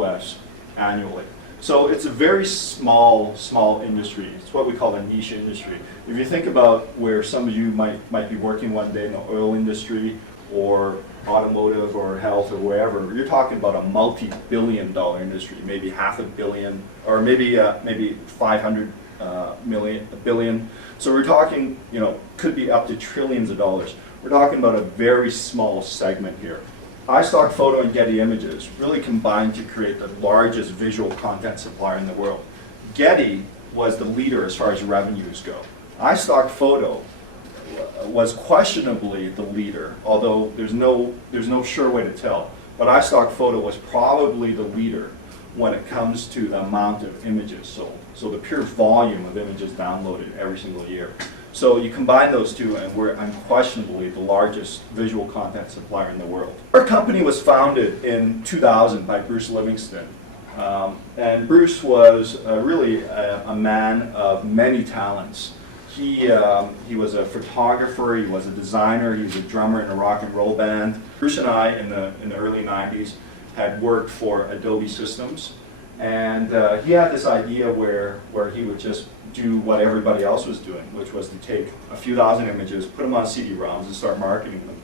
US annually. So it's a very small industry. It's what we call a niche industry. If you think about where some of you might be working one day in the oil industry or automotive or health or wherever, you're talking about a multi-billion-dollar industry, maybe $500 million or maybe 500 billion. So we're talking, could be up to trillions of dollars. We're talking about a very small segment here. iStockPhoto and Getty Images really combined to create the largest visual content supplier in the world. Getty was the leader as far as revenues go. iStockPhoto was questionably the leader, although there's no sure way to tell. But iStockPhoto was probably the leader when it comes to the amount of images sold. So the pure volume of images downloaded every single year. So you combine those two and we're unquestionably the largest visual content supplier in the world. Our company was founded in 2000 by Bruce Livingston. And Bruce was really a man of many talents. He was a photographer, he was a designer, he was a drummer in a rock and roll band. Bruce and I in the early 90s had worked for Adobe Systems, and he had this idea where he would just do what everybody else was doing, which was to take a few thousand images, put them on CD-ROMs, and start marketing them.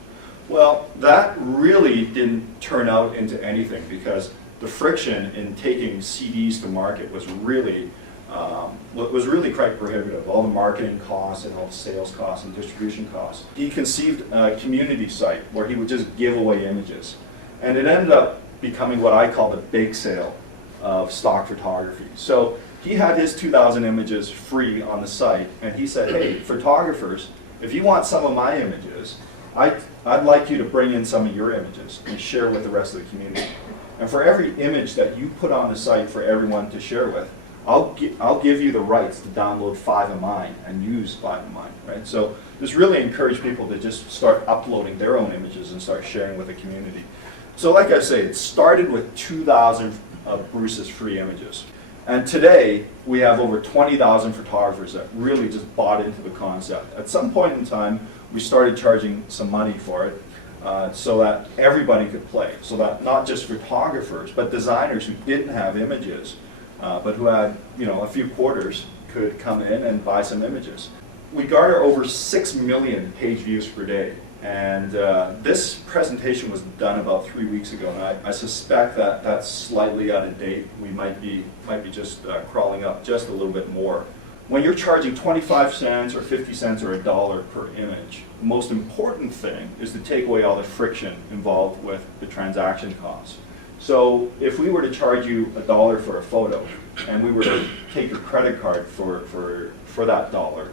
Well, that really didn't turn out into anything because the friction in taking CDs to market was really quite prohibitive. All the marketing costs and all the sales costs and distribution costs. He conceived a community site where he would just give away images, and it ended up becoming what I call the bake sale of stock photography. So he had his 2,000 images free on the site, and he said, hey, photographers, if you want some of my images, I'd like you to bring in some of your images and share with the rest of the community. And for every image that you put on the site for everyone to share with, I'll give you the rights to download 5 of mine and use 5 of mine, right? So this really encouraged people to just start uploading their own images and start sharing with the community. So like I say, it started with 2,000 of Bruce's free images. And today, we have over 20,000 photographers that really just bought into the concept. At some point in time, we started charging some money for it so that everybody could play. So that not just photographers, but designers who didn't have images, but who had a few quarters could come in and buy some images. We garner over 6 million page views per day. And this presentation was done about 3 weeks ago, and I suspect that that's slightly out of date. We might be just crawling up just a little bit more. When you're charging 25 cents or 50 cents or $1 per image, the most important thing is to take away all the friction involved with the transaction costs. So if we were to charge you $1 for a photo, and we were to take your credit card for that dollar,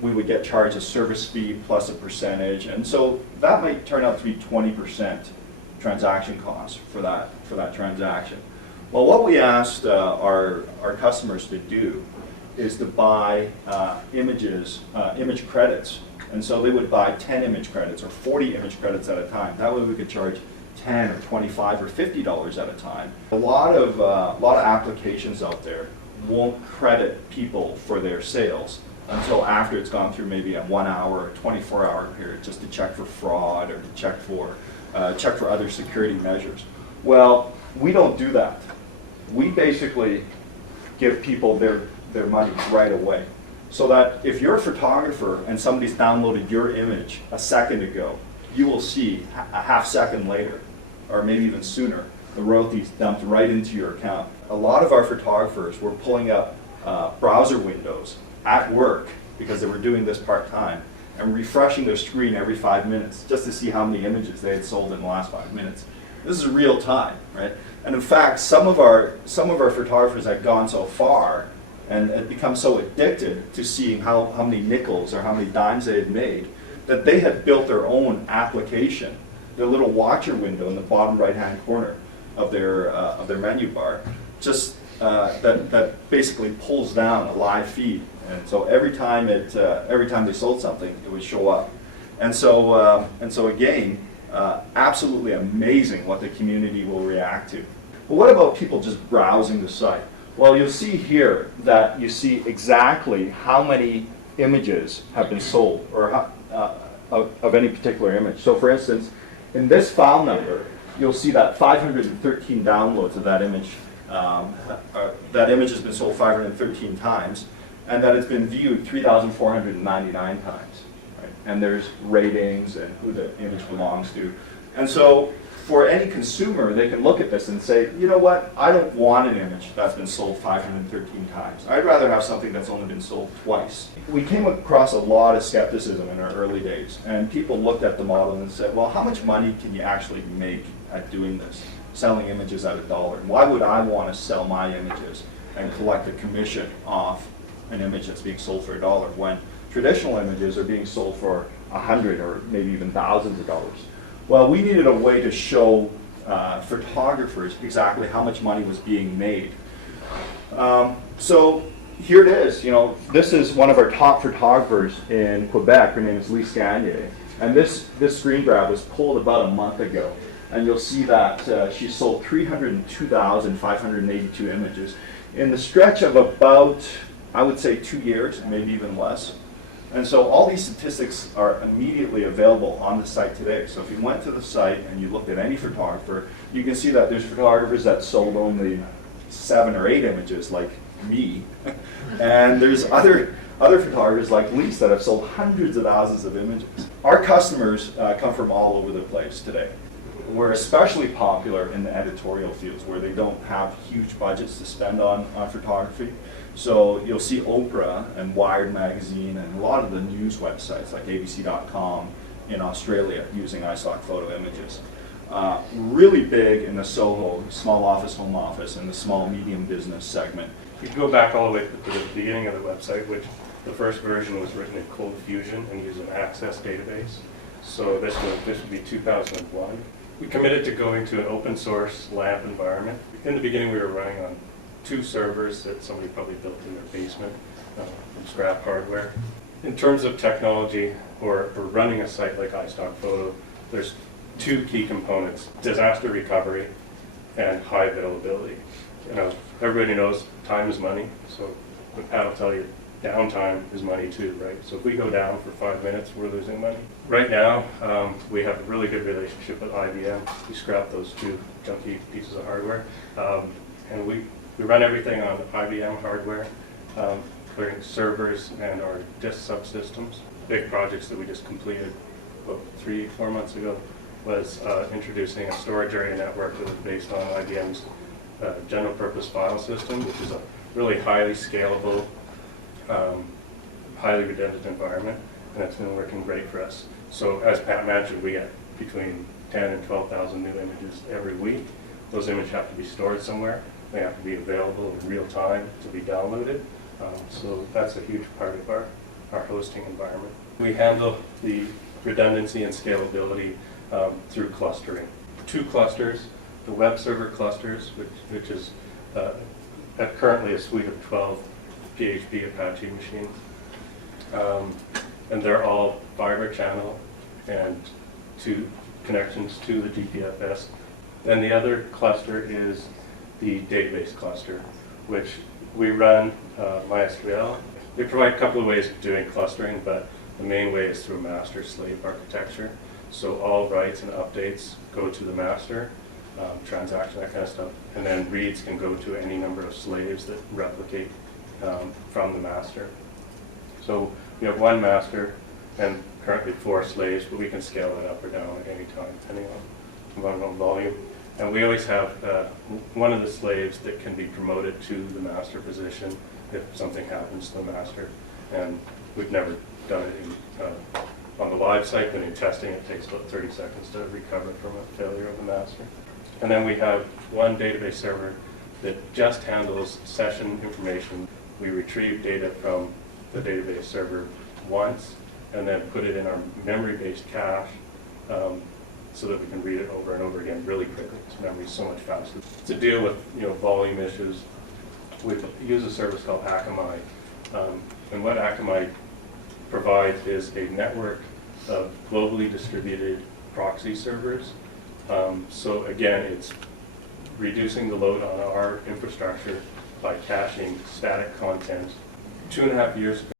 we would get charged a service fee plus a percentage, and so that might turn out to be 20% transaction costs for that transaction. Well, what we asked our customers to do is to buy image credits, and so they would buy 10 image credits or 40 image credits at a time. That way we could charge 10 or 25 or $50 at a time. A lot of applications out there won't credit people for their sales until after it's gone through maybe a 1 hour or 24-hour period, just to check for fraud or to check for other security measures. Well, we don't do that. We basically give people their money right away. So that if you're a photographer and somebody's downloaded your image a second ago, you will see a half second later, or maybe even sooner, the royalties dumped right into your account. A lot of our photographers were pulling up browser windows at work because they were doing this part-time and refreshing their screen every 5 minutes just to see how many images they had sold in the last 5 minutes. This is real time, right? And in fact, some of our photographers had gone so far and had become so addicted to seeing how many nickels or how many dimes they had made that they had built their own application, their little watcher window in the bottom right-hand corner of their menu bar, just that basically pulls down a live feed, and so every time they sold something, it would show up, and so again, absolutely amazing what the community will react to. But what about people just browsing the site? Well, you'll see here that you see exactly how many images have been sold, or of any particular image. So for instance, in this file number, you'll see that 513 downloads of that image. That image has been sold 513 times, and that it's been viewed 3,499 times. Right? And there's ratings and who the image belongs to. And so for any consumer, they can look at this and say, you know what, I don't want an image that's been sold 513 times. I'd rather have something that's only been sold twice. We came across a lot of skepticism in our early days, and people looked at the model and said, well, how much money can you actually make at doing this, selling images at $1? And why would I want to sell my images and collect a commission off an image that's being sold for $1 when traditional images are being sold for $100 or maybe even thousands of dollars? Well, we needed a way to show photographers exactly how much money was being made. So here it is. You know, this is one of our top photographers in Quebec. Her name is Lise Gagne. And this screen grab was pulled about a month ago. And you'll see that she sold 302,582 images in the stretch of about, I would say, 2 years, maybe even less. And so all these statistics are immediately available on the site today. So if you went to the site and you looked at any photographer, you can see that there's photographers that sold only 7 or 8 images, like me. And there's other photographers like Lise that have sold hundreds of thousands of images. Our customers come from all over the place today. We're especially popular in the editorial fields where they don't have huge budgets to spend on photography. So you'll see Oprah and Wired magazine and a lot of the news websites like abc.com in Australia using iStockPhoto images. Really big in the SOHO, small office, home office, and the small medium business segment. You go back all the way to the beginning of the website, which the first version was written in Cold Fusion and used an Access database. So this would be 2001. We committed to going to an open source LAMP environment. In the beginning, we were running on 2 servers that somebody probably built in their basement from scrap hardware. In terms of technology or running a site like iStockPhoto, there's 2 key components: disaster recovery and high availability. You know, everybody knows time is money, so Pat will tell you downtime is money too, right? So if we go down for 5 minutes, we're losing money. Right now, we have a really good relationship with IBM. We scrapped those 2 junky pieces of hardware, and we run everything on IBM hardware, including servers and our disk subsystems. Big projects that we just completed about 3-4 months ago was introducing a storage area network that was based on IBM's general purpose file system, which is a really highly scalable, highly redundant environment, and it's been working great for us. So as Pat mentioned, we get between 10 and 12,000 new images every week. Those images have to be stored somewhere. They have to be available in real time to be downloaded. So that's a huge part of our hosting environment. We handle the redundancy and scalability through clustering. 2 clusters, the web server clusters, which is currently a suite of 12 PHP Apache machines. And they're all fiber channel and 2 connections to the GPFS. And the other cluster is the database cluster, which we run MySQL. We provide a couple of ways of doing clustering, but the main way is through a master-slave architecture. So all writes and updates go to the master, transaction, that kind of stuff, and then reads can go to any number of slaves that replicate from the master. So we have 1 master and currently 4 slaves, but we can scale it up or down at any time depending on volume. And we always have one of the slaves that can be promoted to the master position if something happens to the master. And we've never done it on the live site, but in testing it takes about 30 seconds to recover from a failure of the master. And then we have 1 database server that just handles session information. We retrieve data from the database server once and then put it in our memory-based cache so that we can read it over and over again really quickly. Its memory is so much faster. To deal with volume issues, we use a service called Akamai. And what Akamai provides is a network of globally distributed proxy servers. So again, it's reducing the load on our infrastructure by caching static content. 2.5 years ago,